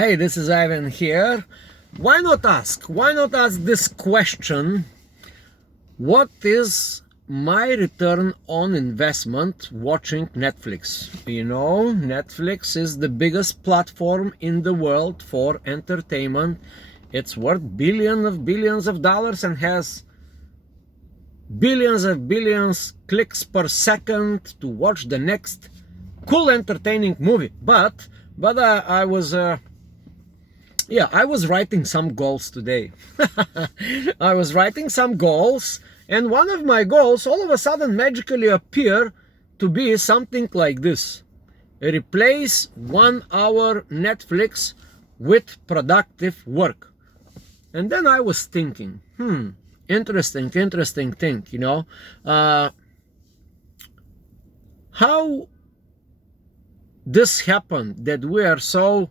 Hey, this is Ivan here. Why not ask this question? What is my return on investment watching Netflix? You know, Netflix is the biggest platform in the world for entertainment. It's worth billions of dollars and has billions clicks per second to watch the next cool entertaining movie. But I was writing some goals today. I was writing some goals, and one of my goals all of a sudden magically appeared to be something like this: replace 1 hour Netflix with productive work. And then I was thinking, interesting thing, you know, how this happened that we are so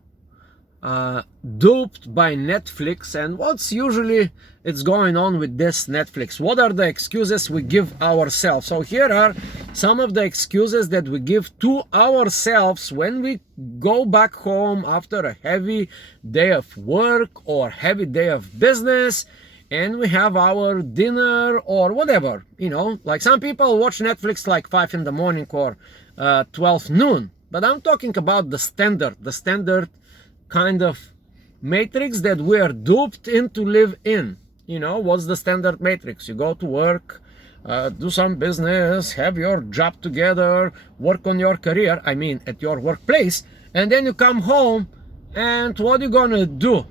duped by Netflix, and what's usually it's going on with this Netflix. What are the excuses we give ourselves? So here are some of the excuses that we give to ourselves when we go back home after a heavy day of work or heavy day of business, and we have our dinner or whatever, you know, like some people watch Netflix like 5 in the morning or 12 noon. But I'm talking about the standard kind of matrix that we are duped into live in. You know, what's the standard matrix? You go to work, do some business, have your job together, work on your career, I mean at your workplace, and then you come home, and what are you gonna do?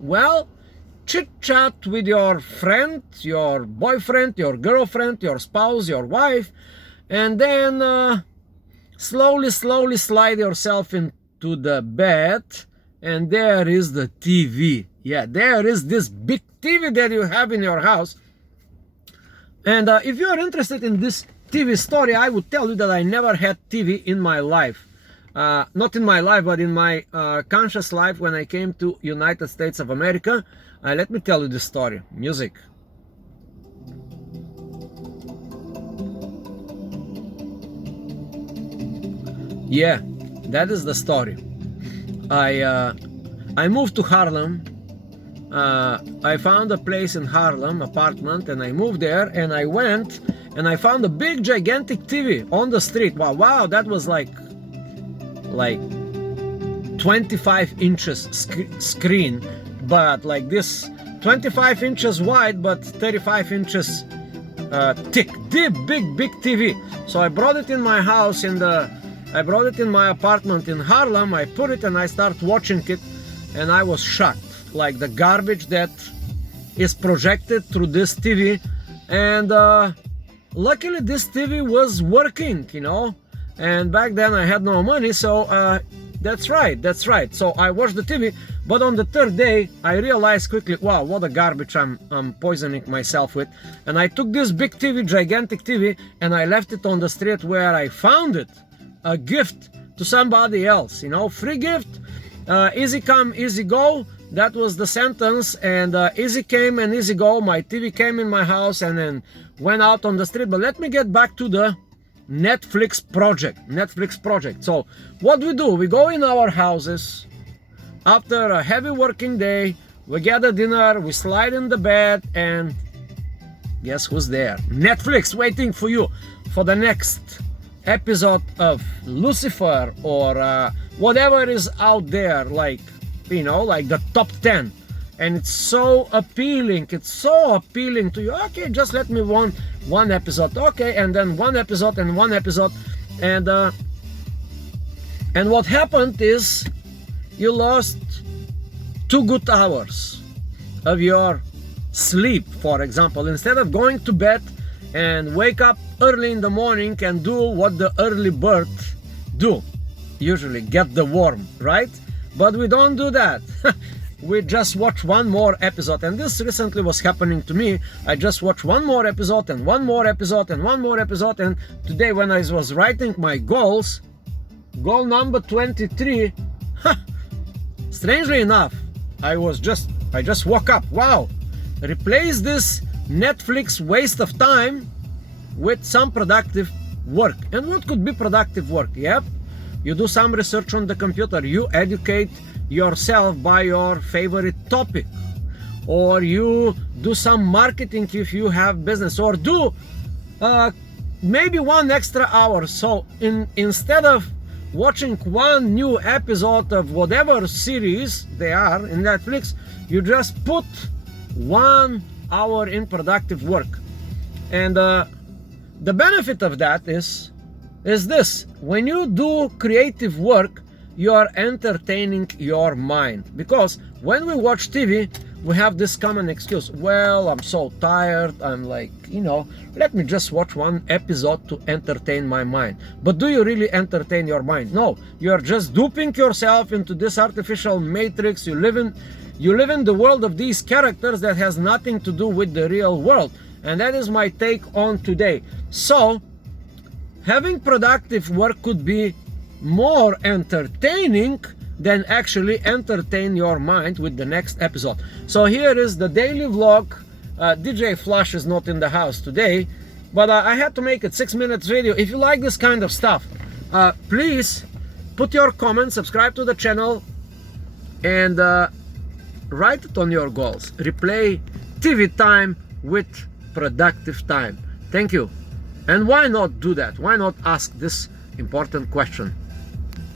Well, chit chat with your friend, your boyfriend, your girlfriend, your spouse, your wife, and then slowly slide yourself into the bed, and there is the TV. Yeah, there is this big TV that you have in your house. And if you are interested in this TV story, I would tell you that I never had TV in my life. Not in my life, but in my conscious life when I came to United States of America. Let me tell you this story. Music. Yeah, that is the story. I moved to Harlem. I found a place in Harlem, apartment, and I moved there, and I went and I found a big gigantic TV on the street. Wow, that was like 25 inches screen, but like this 25 inches wide but 35 inches thick, deep, big TV. So I brought it in my house I brought it in my apartment in Harlem. I put it and I started watching it, and I was shocked, like the garbage that is projected through this TV. And luckily this TV was working, you know, and back then I had no money, so that's right. So I watched the TV, but on the third day I realized quickly, wow, what a garbage I'm poisoning myself with. And I took this big TV, gigantic TV, and I left it on the street where I found it. A gift to somebody else, you know, free gift. Easy come, easy go. That was the sentence. And easy came and easy go. My TV came in my house and then went out on the street. But let me get back to the Netflix project. So what we do, we go in our houses after a heavy working day, we get a dinner, we slide in the bed, and guess who's there? Netflix waiting for you for the next episode of Lucifer or whatever is out there, like, you know, like the top 10. And it's so appealing to you. Okay, just let me one episode, okay, and then one episode and what happened is you lost 2 good hours of your sleep. For example, instead of going to bed and wake up early in the morning and do what the early bird do, usually get the worm, right? But we don't do that. We just watch one more episode, and this recently was happening to me. I just watched one more episode and one more episode and one more episode, and today when I was writing my goals, goal number 23, strangely enough, I just woke up. Wow, replace this Netflix waste of time with some productive work. And what could be productive work? Yep, you do some research on the computer, you educate yourself by your favorite topic, or you do some marketing if you have business, or do maybe 1 extra hour. So instead of watching 1 new episode of whatever series they are in Netflix, you just put 1 hour in productive work. And the benefit of that is this: when you do creative work, you are entertaining your mind. Because when we watch TV, we have this common excuse: well, I'm so tired, I'm like, let me just watch 1 episode to entertain my mind. But do you really entertain your mind? No, you're just duping yourself into this artificial matrix. You live in the world of these characters that has nothing to do with the real world. And that is my take on today. So having productive work could be more entertaining than actually entertain your mind with the next episode. So here is the daily vlog. DJ Flush is not in the house today, but I had to make it 6 minutes video. If you like this kind of stuff, please put your comments, subscribe to the channel, and write it on your goals. Replay TV time with productive time. Thank you. And why not do that? Why not ask this important question?